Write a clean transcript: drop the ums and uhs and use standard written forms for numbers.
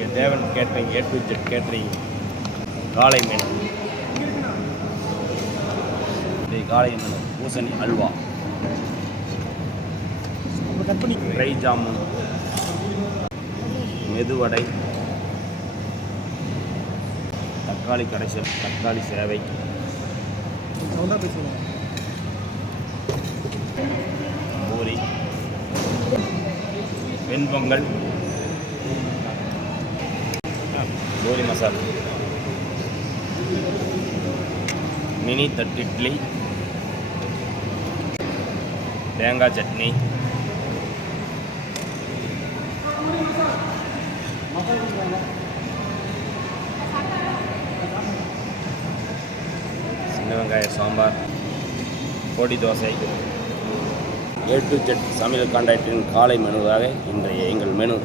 நம்முடைய தேவன் catering A to Z catering காலை மெனு. காலை மெனு பூசணி அல்வா, ட்ரை ஜாமுன், மெதுவடை, தக்காளி கடைசல், தக்காளி சேவை, பூரி, வெண்பொங்கல், பூரி மசாலா, மினி தட்டு இட்லி, தேங்காய் சட்னி, சின்ன வெங்காய சாம்பார், பொடி தோசை. A to Z சமையல் கான்ட்ராக்டின் காலை மெனுவாக இன்றைய எங்கள் மெனு.